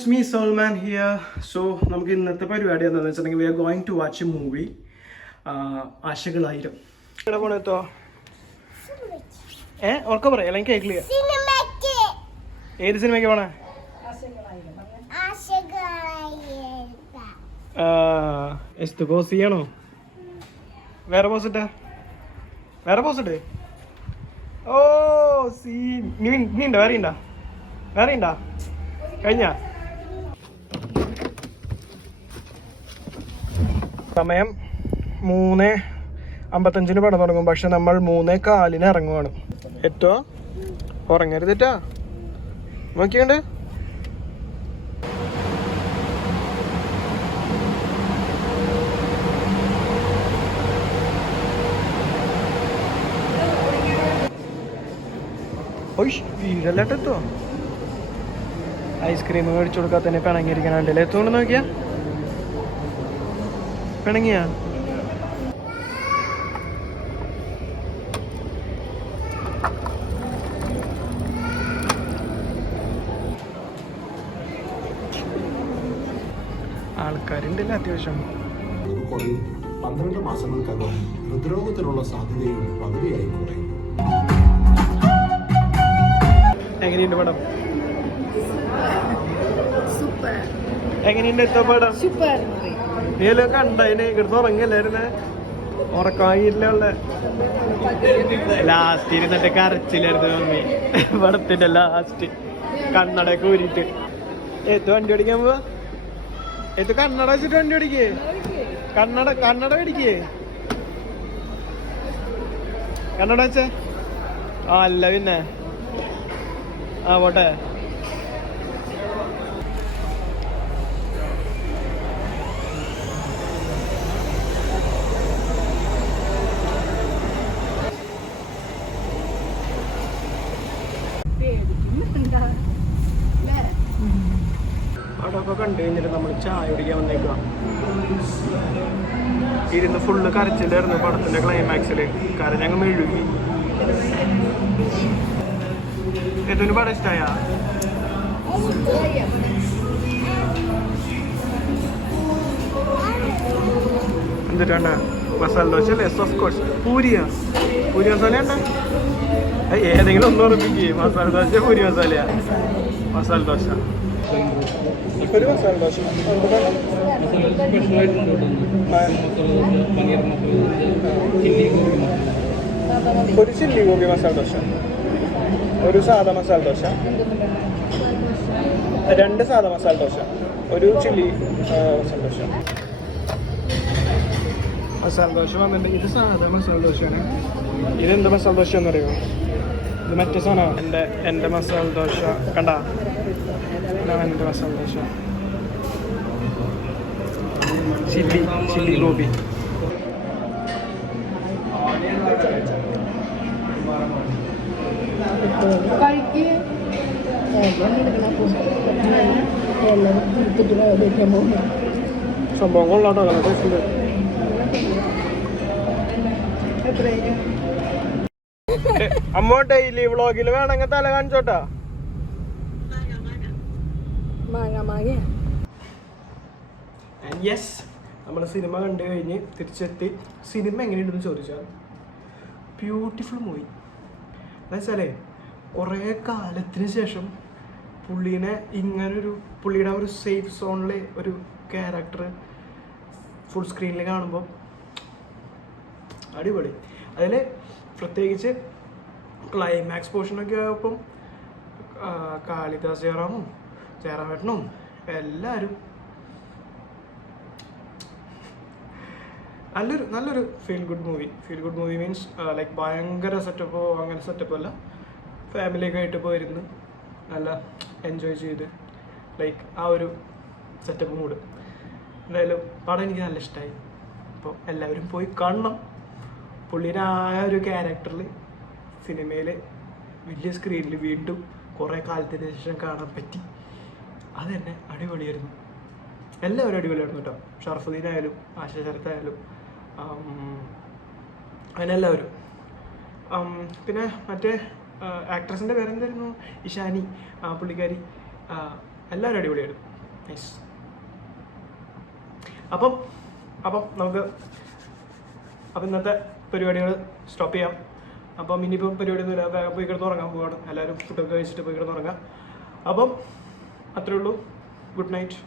it's me Solman here. So നമുക്ക് ഇന്നത്തെ പരിപാടി എന്താണെന്ന് വെച്ചിട്ടുണ്ടെങ്കിൽ we are going to watch a movie. ആശകളായിരം എവിടെ പോണെത്തോ ഉറക്ക പറയാം അല്ലെങ്കിൽ കേൾക്കില്ല. ഏത് സിനിമയ്ക്ക് പോണേ? പോസ് ചെയ്യണോ? വേറെ പോസ് ഇട്ടാ? വേറെ പോസ് ഇട്ടേ? ഓ സീൻ നീ ഉണ്ടോ? വേറെ ഉണ്ടോ? വേറെ ഉണ്ടോ? കഴിഞ്ഞ സമയം 3:55 പടം തുടങ്ങും. പക്ഷെ നമ്മൾ 3:15 ഇറങ്ങുവാണ്. ഏറ്റോ ഉറങ്ങരുതേറ്റാ. നോക്കിയുണ്ട് വീടല്ലാട്ടെത്തോ. ഐസ്ക്രീം മേടിച്ചു കൊടുക്കാൻ തന്നെ പിണങ്ങിയിരിക്കണല്ലേ? എത്തുകൊണ്ട് നോക്കിയാ പിണങ്ങിയാ. ആൾക്കാരുണ്ടല്ലോ അത്യാവശ്യം. 12 മാസങ്ങൾക്കകം ഹൃദ്രോഗത്തിനുള്ള സാധ്യതയും പകുതിയായി കുറയും. എങ്ങനെയുണ്ട് പടം? എങ്ങനെയുണ്ട് എത്തോ പടം? നീലോ കണ്ടതിന് കിടന്ന് ഉറങ്ങല്ലായിരുന്നേ? ഉറക്കമായില്ല. ലാസ്റ്റ് ഇരുന്നിട്ട് കരച്ചിലായിരുന്നു മമ്മി. പടത്തിന്റെ ലാസ്റ്റ് കണ്ണടയൊക്കെ ഊരിട്ട് എത്തു വണ്ടി ഓടിക്കാൻ പോവാ. എത്തു കണ്ണട വെച്ചിട്ട് വണ്ടി ഓടിക്കേ. കണ്ണട മേടിക്കേ. കണ്ണട വെച്ചേ. അല്ല പിന്നെ പോട്ടെ. അവിടെയൊക്കെ കണ്ടു കഴിഞ്ഞിട്ട് നമ്മൾ ചായ കുടിക്കാൻ വന്നേക്കുക. ഇരുന്ന് ഫുള്ള് കരച്ചിലായിരുന്നു പടത്തിന്റെ ക്ലൈമാക്സില്. കരഞ്ഞങ്ങ് മെഴുകി. ഏതൊരു പടം ഇഷ്ടമായ? എന്തിട്ടാണ്? മസാല ദോശ അല്ലേ? Of course. പൂരി മസാല ഉണ്ട്. ഏതെങ്കിലും ഒന്നും ഉറപ്പിക്കേ. മസാല ദോശ പൂരി മസാലയാ? മസാല ദോശ. ഒരു മസാല ദോശ. ഒരു ചില്ലി ഗോബി മസാല ദോശ, ഒരു സാധാ മസാല ദോശ, 2 സാധാ മസാല ദോശ, ഒരു ചില്ലി മസാല ദോശ. മസാല ദോശ വന്നിട്ടുണ്ട്. ഇത് സാധാ മസാല ദോശയാണ്. ഇതെന്ത് മസാല ദോശ എന്നറിയോ? ഇത് മറ്റേ സാധനമാണ്. എൻ്റെ മസാല ദോശ കണ്ട. എൻ്റെ മസാല ദോശ ചില്ലി ഗോബി. സംഭവം കൊള്ളാട്ടോ. അമ്മ ഡെയിലി വ്ളോഗിൽ വേണമെങ്കിൽ തല കാണിച്ചോട്ടാ. യെസ്, നമ്മൾ സിനിമ കണ്ടു കഴിഞ്ഞ് തിരിച്ചെത്തി. സിനിമ എങ്ങനെയുണ്ടെന്ന് ചോദിച്ചാൽ ബ്യൂട്ടിഫുൾ മൂവി. എന്നുവെച്ചാലേ കുറേ കാലത്തിന് ശേഷം പുള്ളിയുടെ ഒരു സേഫ് സോണിൽ ഒരു ക്യാരക്ടർ ഫുൾ സ്ക്രീനിൽ കാണുമ്പോൾ അടിപൊളി. അതിൽ പ്രത്യേകിച്ച് ക്ലൈമാക്സ് പോർഷനൊക്കെ ആയപ്പം കാളിദാസ് ജയറാമേട്ടനും എല്ലാവരും നല്ലൊരു feel good movie means like ഭയങ്കര സെറ്റപ്പോ അങ്ങനെ സെറ്റപ്പോ അല്ല. ഫാമിലിയൊക്കെ ആയിട്ട് പോയിരുന്ന് നല്ല എൻജോയ് ചെയ്ത് ലൈക്ക് ആ ഒരു സെറ്റപ്പ് മൂഡ്. എന്തായാലും പടം എനിക്ക് നല്ല ഇഷ്ടമായി. അപ്പോൾ എല്ലാവരും പോയി കാണണം. പുള്ളിയുടെ ആ ഒരു ക്യാരക്ടറിൽ സിനിമയിൽ വലിയ സ്ക്രീനിൽ വീണ്ടും കുറേ കാലത്തിന് ശേഷം കാണാൻ പറ്റി. അത് തന്നെ അടിപൊളിയായിരുന്നു. എല്ലാവരും അടിപൊളിയായിരുന്നു കേട്ടോ. ഷറഫുദ്ദീൻ ആയാലും ആശ ശരത്തായാലും അങ്ങനെ എല്ലാവരും. പിന്നെ മറ്റേ ആക്ട്രസിൻ്റെ പേരെന്തായിരുന്നു? ഇഷാനി, പുള്ളിക്കാരി. എല്ലാവരും അടിപൊളിയായിരുന്നു. നൈസ്. അപ്പം നമുക്ക് ഇന്നത്തെ പരിപാടികൾ സ്റ്റോപ്പ് ചെയ്യാം. അപ്പം ഇനിയിപ്പം പരിപാടിയൊന്നുമില്ല, വേഗം പോയി കിടന്ന് ഉറങ്ങാൻ പോവാണ്. എല്ലാവരും ഫുഡൊക്കെ കഴിച്ചിട്ട് പോയി കിടന്ന് ഉറങ്ങാം. അപ്പം അത്രേ ഉള്ളൂ. Good night.